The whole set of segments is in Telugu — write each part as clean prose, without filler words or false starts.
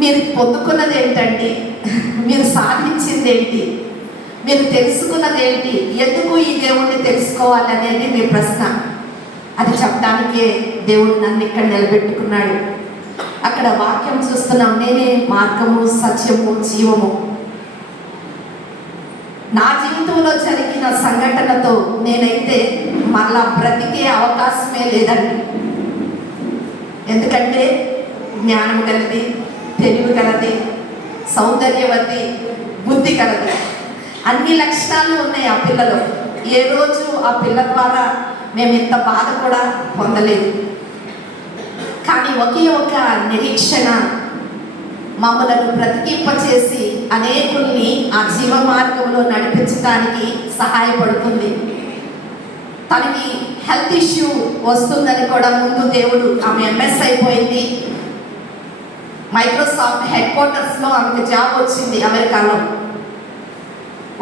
మీరు పొందుకున్నది ఏంటండి? మీరు సాధించింది ఏంటి? మీరు తెలుసుకున్నది ఏంటి? ఎందుకు ఈ దేవుణ్ణి తెలుసుకోవాలి అనేది మీ ప్రశ్న. అది చెప్పడానికే దేవుడు నన్ను ఇక్కడ నిలబెట్టుకున్నాడు. అక్కడ వాక్యం చూస్తున్నాం, నేనే మార్గము, సత్యము, జీవము. నా జీవితంలో జరిగిన సంఘటనతో నేనైతే మళ్ళా బ్రతికే అవకాశమే లేదండి. ఎందుకంటే జ్ఞానం గలది, తెలివి గలది, సౌందర్యవతి, బుద్ధి కలది, అన్ని లక్షణాలు ఉన్నాయి ఆ పిల్లలో. ఏ రోజు ఆ పిల్ల ద్వారా మేము ఇంత బాధ కూడా పొందలేదు. కానీ ఒకే ఒక నిరీక్షణ మమ్మలను బ్రతికింపచేసి అనేకుల్ని ఆ జీవ మార్గంలో నడిపించడానికి సహాయపడుతుంది. తనకి హెల్త్ ఇష్యూ వస్తుందని కూడా ముందు దేవుడు, ఆమె ఎంఎస్ అయిపోయింది, మైక్రోసాఫ్ట్ హెడ్ క్వార్టర్స్లో ఆమెకు జాబ్ వచ్చింది అమెరికాలో.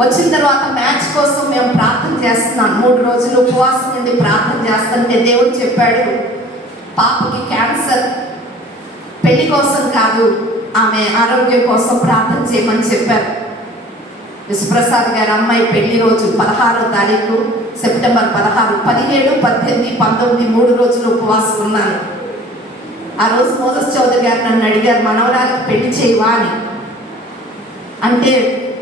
వచ్చిన తర్వాత మ్యాచ్ కోసం మేము ప్రార్థన చేస్తున్నాం. 3 రోజులు ఉపవాసం నుండి ప్రార్థన చేస్తుంటే దేవుడు చెప్పాడు, పాపకి క్యాన్సర్, పెళ్లి కోసం కాదు, ఆమె ఆరోగ్యం కోసం ప్రార్థన చేయమని చెప్పారు. విశ్వప్రసాద్ గారి అమ్మాయి పెళ్లి రోజు 16వ తారీఖు సెప్టెంబర్ 16, 17, 18, 19 3 రోజులు ఉపవాసం ఉన్నాను. ఆ రోజు మోసస్ చౌదరి గారు నన్ను అడిగారు, మనవరాలకు పెళ్లి చేయవా అని. అంటే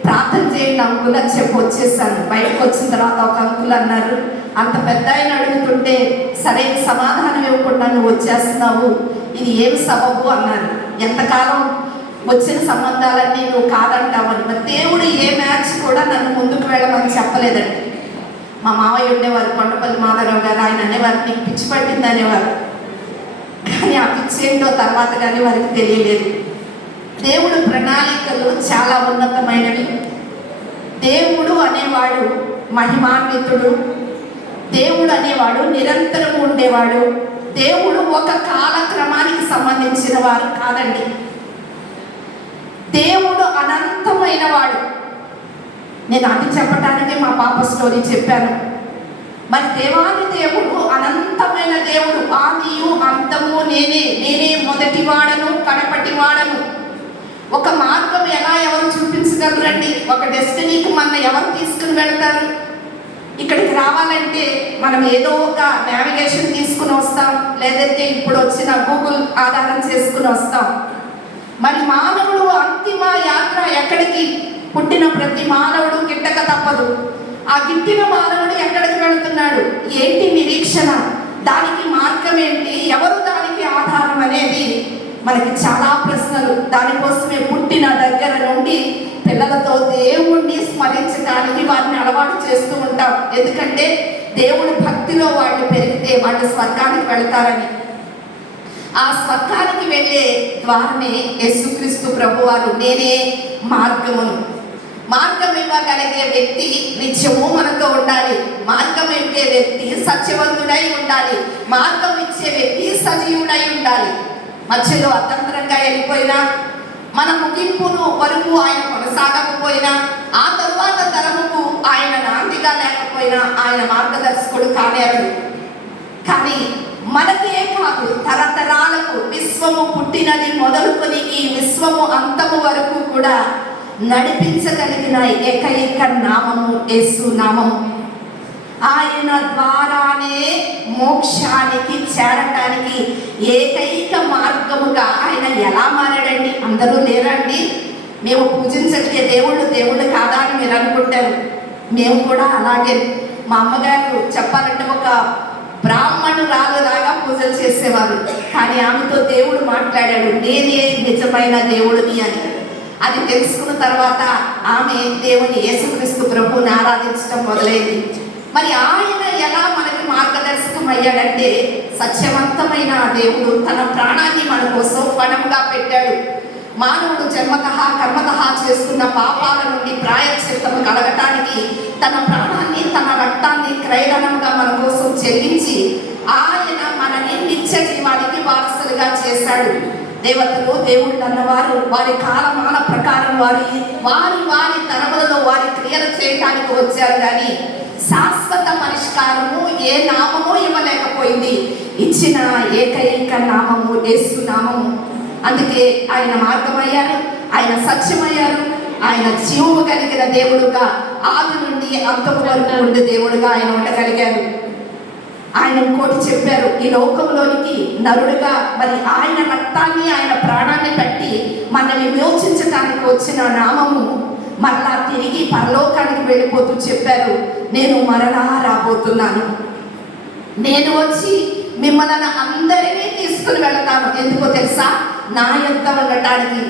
ప్రార్థన చేయండి అంకుల్ అని చెప్పి వచ్చేసాను. బయటకు వచ్చిన తర్వాత ఒక అంకుల్ అన్నారు, అంత పెద్ద ఆయన అడుగుతుంటే సరైన సమాధానం ఇవ్వకుండా నువ్వు వచ్చేస్తున్నావు, ఇది ఏమి సబబు అన్నారు. ఎంతకాలం వచ్చిన సంబంధాలన్నీ నువ్వు కాదంటావని. మరి దేవుడు ఏ మ్యాచ్ కూడా నన్ను ముందుకు వెళ్ళమని చెప్పలేదండి. మా మావయ్య ఉండేవారు, కొండపల్లి మాధవరావు గారు, ఆయన అనేవారు, నీకు పిచ్చి పట్టింది అనేవారు. కానీ ఆ పిచ్చి ఏంటో తర్వాత కానీ వారికి తెలియలేదు. దేవుడు ప్రణాళికలు చాలా ఉన్నతమైనవి. దేవుడు అనేవాడు మహిమాన్వితుడు, దేవుడు అనేవాడు నిరంతరం ఉండేవాడు. దేవుడు ఒక కాలక్రమానికి సంబంధించిన వారు కాదండి. దేవుడు అనంతమైన వాడు. నేను అది చెప్పడానికి మా పాప స్టోరీ చెప్పాను. మరి దేవాది దేవుడు అనంతమైన దేవుడు. ఆదియు అంతము నేనే మొదటి వాడను, కడపటి వాడను. ఒక మార్గం ఎలా ఎవరు చూపించగలరండి? ఒక డెస్టినీకి మన ఎవరు తీసుకుని వెళ్తారు? ఇక్కడికి రావాలంటే మనం ఏదో ఒక నావిగేషన్ తీసుకుని వస్తాం, లేదంటే ఇప్పుడు వచ్చిన గూగుల్ ఆధారం చేసుకుని వస్తాం. మరి మానవుడు అంతిమ యాత్ర ఎక్కడికి? పుట్టిన ప్రతి మానవుడు గిట్టక తప్పదు. ఆ గిట్టిన మానవుడు ఎక్కడికి వెళుతున్నాడు? ఏంటి నిరీక్షణ? దానికి మార్గం ఏంటి? ఎవరు దానికి ఆధారం అనేది మనకి చాలా ప్రశ్నలు. దానికోసమే పుట్టిన దగ్గర నుండి పిల్లలతో దేవుణ్ణి స్మరించడానికి వారిని అలవాటు చేస్తూ ఉంటాం. ఎందుకంటే దేవుడు భక్తిలో వాళ్ళు పెరిగితే వాళ్ళు స్వర్గానికి వెళతారని. ఆ స్వర్గానికి వెళ్ళే ద్వారమే యేసుక్రీస్తు ప్రభువారు. నేనే మార్గమును. మార్గం ఇవ్వగలిగే వ్యక్తి నిత్యము మనతో ఉండాలి. మార్గం ఇచ్చే వ్యక్తి సత్యవంతుడై ఉండాలి. మార్గం ఇచ్చే వ్యక్తి సజీవుడై ఉండాలి. మధ్యలో అతంత్రంగా వెళ్ళిపోయినా, మన ముగింపును వరకు ఆయన కొనసాగకపోయినా, ఆ తరువాత తరముకు ఆయన నాందిగా లేకపోయినా ఆయన మార్గదర్శకుడు కానేరు. కానీ మనకే కాదు, తరతరాలకు విశ్వము పుట్టినది మొదలుకొని ఈ విశ్వము అంతము వరకు కూడా నడిపించగలిగిన ఏకైక నామము యేసు నామము. ఆయన ద్వారానే మోక్షానికి చేరటానికి ఏకైక మార్గముగా ఆయన ఎలా మారాడండి? అందరూ లేరండి. మేము పూజించగలిగే దేవుళ్ళు కాదా అని మీరు అనుకుంటారు. మేము కూడా అలాగే. మా అమ్మగారు చెప్పాలంటే ఒక బ్రాహ్మణురాలులాగా పూజలు చేసేవారు. కానీ ఆమెతో దేవుడు మాట్లాడాడు, నేనే నిజమైన దేవుడిని అని. అది తెలుసుకున్న తర్వాత ఆమె దేవుని యేసుక్రీస్తు ప్రభువుని ఆరాధించడం మొదలైంది. మరి ఆయన ఎలా మనకి మార్గదర్శకం అయ్యాడంటే, సత్యవంతమైన దేవుడు తన ప్రాణాన్ని మన కోసం పణంగా పెట్టాడు. మానవుడు జన్మతః కర్మతః చేస్తున్న పాపాల నుండి ప్రాయశ్చిత్తము కలగటానికి తన ప్రాణాన్ని, తన రక్తాన్ని క్రయధనంగా మన కోసం చెల్లించి ఆయన మనని నిత్య జీవానికి వారసులుగా చేశాడు. దేవతలు, దేవుళ్ళు అన్నవారు వారి కాలమాన ప్రకారం వారి తరములలో వారి క్రియలు చేయడానికి వచ్చారు. కానీ శాశ్వత పరిష్కారము ఏ నామము ఇవ్వలేకపోయింది. ఇచ్చిన ఏకైక నామము యేసు నామము. అందుకే ఆయన మార్గమయ్యారు, ఆయన సత్యమయ్యారు, ఆయన జీవము కలిగిన దేవుడుగా ఆది నుండి అంతము వరకు ఉండే దేవుడుగా ఆయన ఉండగలిగారు. ఆయన ఇంకోటి చెప్పారు, ఈ లోకంలోనికి నరుడుగా మరి ఆయన రక్తాన్ని ఆయన ప్రాణాన్ని పెట్టి మనల్ని విమోచించడానికి వచ్చిన నామము మరలా తిరిగి పరలోకానికి వెళ్ళిపోతూ చెప్పారు, నేను మరలా రాబోతున్నాను, నేను వచ్చి మిమ్మల్ని అందరినీ తీసుకుని వెళతాను. ఎందుకో తెలుసా? నా యొద్ద ఉండటానికి.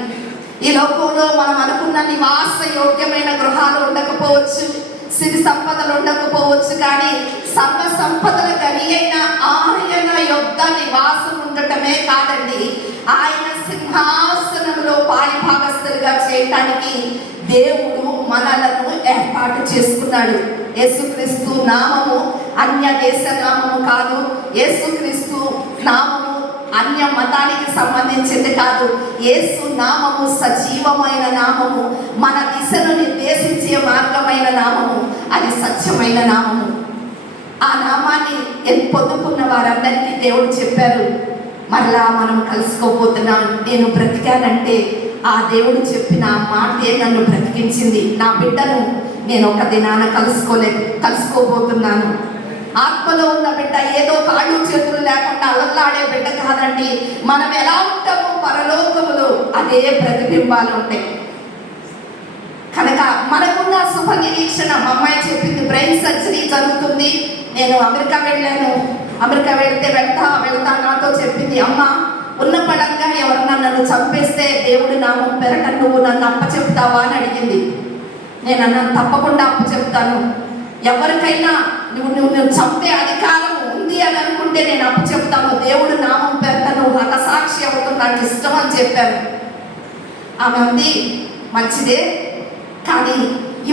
ఈ లోకంలో మనం అనుకున్న నివాస యోగ్యమైన గృహాలు ఉండకపోవచ్చు, సిరి సంపదలు ఉండకపోవచ్చు, కానీ సర్వ సంపదల గని అయిన ఆయన యొద్ద నివాసం ఉండటమే కాదండి, ఆయన సింహాసనంలో పాలిభాగస్తులుగా చేయటానికి దేవుడు మనలను ఏర్పాటు చేసుకున్నాడు. యేసుక్రీస్తు నామము అన్య దేశ నామము కాదు, యేసుక్రీస్తు నామము అన్య మతానికి సంబంధించింది కాదు. యేసు నామము సజీవమైన నామము, మన దిశను నిర్దేశించే మార్గమైన నామము, అది సత్యమైన నామము. ఆ నామాన్ని పొందుకున్న వారందరికీ దేవుడు చెప్పారు, మరలా మనం కలుసుకోబోతున్నాం. నేను బ్రతికానంటే ఆ దేవుడు చెప్పిన ఆ మాటే నన్ను బ్రతికించింది. నా బిడ్డను నేను ఒక దినాన కలుసుకోబోతున్నాను. ఆత్మలో ఉన్న బిడ్డ ఏదో కాళ్ళు చేతులు లేకుండా అలలాడే బిడ్డ కాదండి. మనం ఎలా ఉంటామో పరలోకములో అదే ప్రతిబింబాలు ఉంటాయి. కనుక మనకున్న శుభ నిరీక్షణ. మా అమ్మాయి చెప్పింది, బ్రెయిన్ సర్జరీ జరుగుతుంది, నేను అమెరికా వెళ్ళాను, అమెరికా వెళ్తా నాతో చెప్పింది, అమ్మ ఉన్న పడంగా ఎవరన్నా నన్ను చంపేస్తే దేవుడి నామం పెరట నువ్వు నన్ను అప్పచెప్తావా అని అడిగింది. నేను అన్నాను, తప్పకుండా అప్పచెప్తాను. ఎవరికైనా నువ్వు చంపే అధికారం ఉంది అని అనుకుంటే నేను అప్పచెప్తాను. దేవుడు నామం పెరట నువ్వు హతసాక్షి అవుతుంది, నాకు ఇష్టం అని చెప్పాను. ఆమె అంది, మంచిదే, కానీ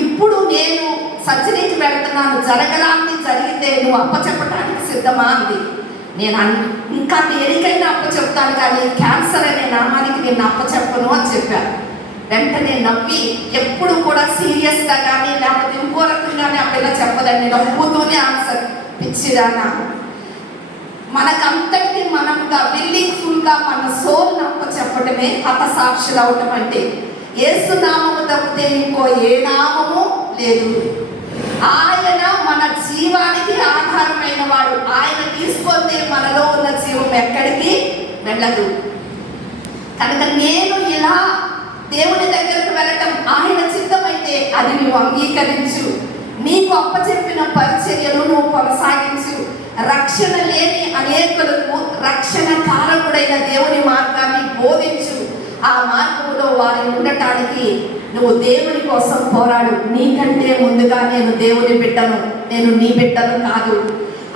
ఇప్పుడు నేను సర్జరీకి వెళ్తున్నాను, జరగలాంటి జరిగితే నువ్వు అప్పచెప్పడానికి సిద్ధమా అంది. నేను ఇంకా దేనికైనా అప్పచెప్తాను, కానీ క్యాన్సర్ అనే నామానికి నేను అప్పచెప్పను అని చెప్పాను. వెంటనే నవ్వి, ఎప్పుడు కూడా సీరియస్గా కానీ లేకపోతే ఇంకో రకంగానే ఆ పిల్ల చెప్పదండి, నవ్వుతూనే ఆన్సర్, పిచ్చిదానా, మనకంతటి మనముగా విల్లింగ్ఫుల్గా మన సోల్ అప్పచెప్పటమే హతసాక్షులు అవటం అంటే. యేసు నామము తప్పితే ఇంకో ఏ నామము లేదు. ఆయన మన జీవానికి ఆధారమైన వాడు. ఆయన తీసుకొస్తే మనలో ఉన్న జీవం ఎక్కడికి వెళ్ళదు. కనుక నేను ఇలా దేవుని దగ్గరకు వెళ్ళటం ఆయన చిత్తమైతే అది నువ్వు అంగీకరించు. నీకు అప్పచెప్పిన పరిచర్యలు నువ్వు కొనసాగించు. రక్షణ లేని అనేకులకు రక్షణ కారకుడైన దేవుని మార్గాన్ని బోధించు. ఆ మార్గంలో వారు ఉండటానికి నువ్వు దేవుని కోసం పోరాడు. నీకంటే ముందుగా నేను దేవుని బిడ్డను, నేను నీ బిడ్డను కాదు.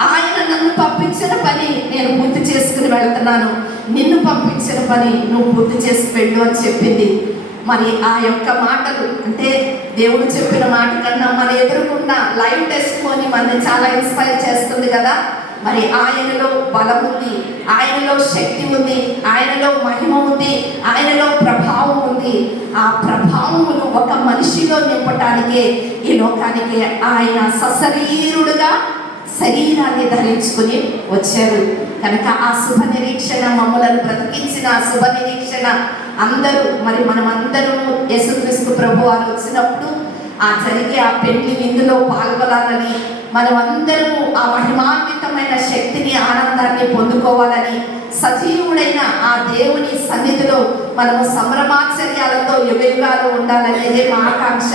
ఆయన నన్ను పంపించిన పని నేను పూర్తి చేసుకుని వెళ్తున్నాను, నిన్ను పంపించిన పని నువ్వు పూర్తి చేసి వెళ్ళు అని చెప్పింది. మరి ఆ యొక్క మాటలు అంటే దేవుడు చెప్పిన మాట కన్నా మన ఎదురుకున్న లైవ్ టెస్టిమోనీ మనల్ని చాలా ఇన్స్పైర్ చేస్తుంది కదా. మరి ఆయనలో బలం ఉంది, ఆయనలో శక్తి ఉంది, ఆయనలో మహిమ ఉంది, ఆయనలో ప్రభావం ఉంది. ఆ ప్రభావమును ఒక మనిషిలో నింపటానికే ఈ లోకానికి ఆయన సశరీరుడుగా శరీరాన్ని ధరించుకుని వచ్చారు. కనుక ఆ శుభ నిరీక్షణ మమ్మలను బ్రతికించిన ఆ శుభ నిరీక్షణ అందరూ మరి మనమందరము యేసుక్రీస్తు ప్రభు వారు వచ్చినప్పుడు ఆ జరిగే ఆ పెళ్లి విందులో పాల్గొనాలని, మనమందరము ఆ మహిమాన్వితమైన శక్తిని ఆనందాన్ని పొందుకోవాలని, సజీవుడైన ఆ దేవుని సన్నిధిలో మనము సంభ్రమాచర్యాలతో యుగయుగాలు ఉండాలనేదే మా ఆకాంక్ష.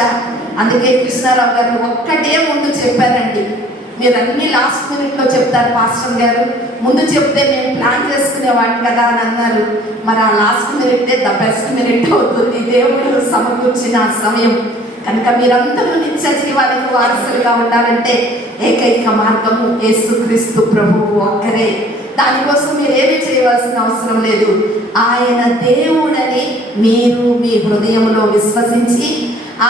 అందుకే కృష్ణారావు గారు ఒక్కటే ముందు చెప్పారండి. మీరు అన్ని లాస్ట్ మినిట్లో చెప్తారు పాస్టర్ గారు, ముందు చెప్తే మేము ప్లాన్ చేసుకునేవాడిని కదా అని అన్నారు. మరి ఆ లాస్ట్ మినిటే ద బెస్ట్ మినిట్ అవుతుంది దేవుడు సమకూర్చిన సమయం. కనుక మీరందరూ నిత్య జీవానికి వారసులుగా ఉండాలంటే ఏకైక మార్గము యేసుక్రీస్తు ప్రభువు ఒక్కరే. దానికోసం మీరు ఏమీ చేయవలసిన అవసరం లేదు. ఆయన దేవుడని మీరు మీ హృదయంలో విశ్వసించి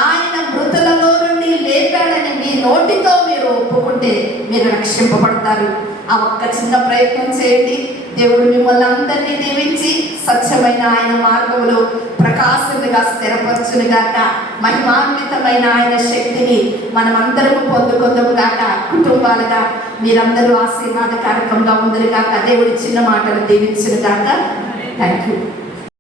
ఆయన మృతులలో నుండి లేపాడని మీ నోటితో మీరు ఒప్పుకుంటే మీరు రక్షింపబడతారు. ఆ ఒక్క చిన్న ప్రయత్నం చేయండి. దేవుడు మిమ్మల్ని అందరినీ దీవించి సత్యమైన ఆయన మార్గంలో ప్రకాశంగా స్థిరపరచునుగాక. మహిమాన్వితమైన ఆయన శక్తిని మనమందరము పొందుకొందుముగాక. కుటుంబాలుగా మీరందరూ ఆశీర్వాదకారకంగా ఉందరుగాక. దేవుడి చిన్న మాటలు దీవించునుగాక. Thank you.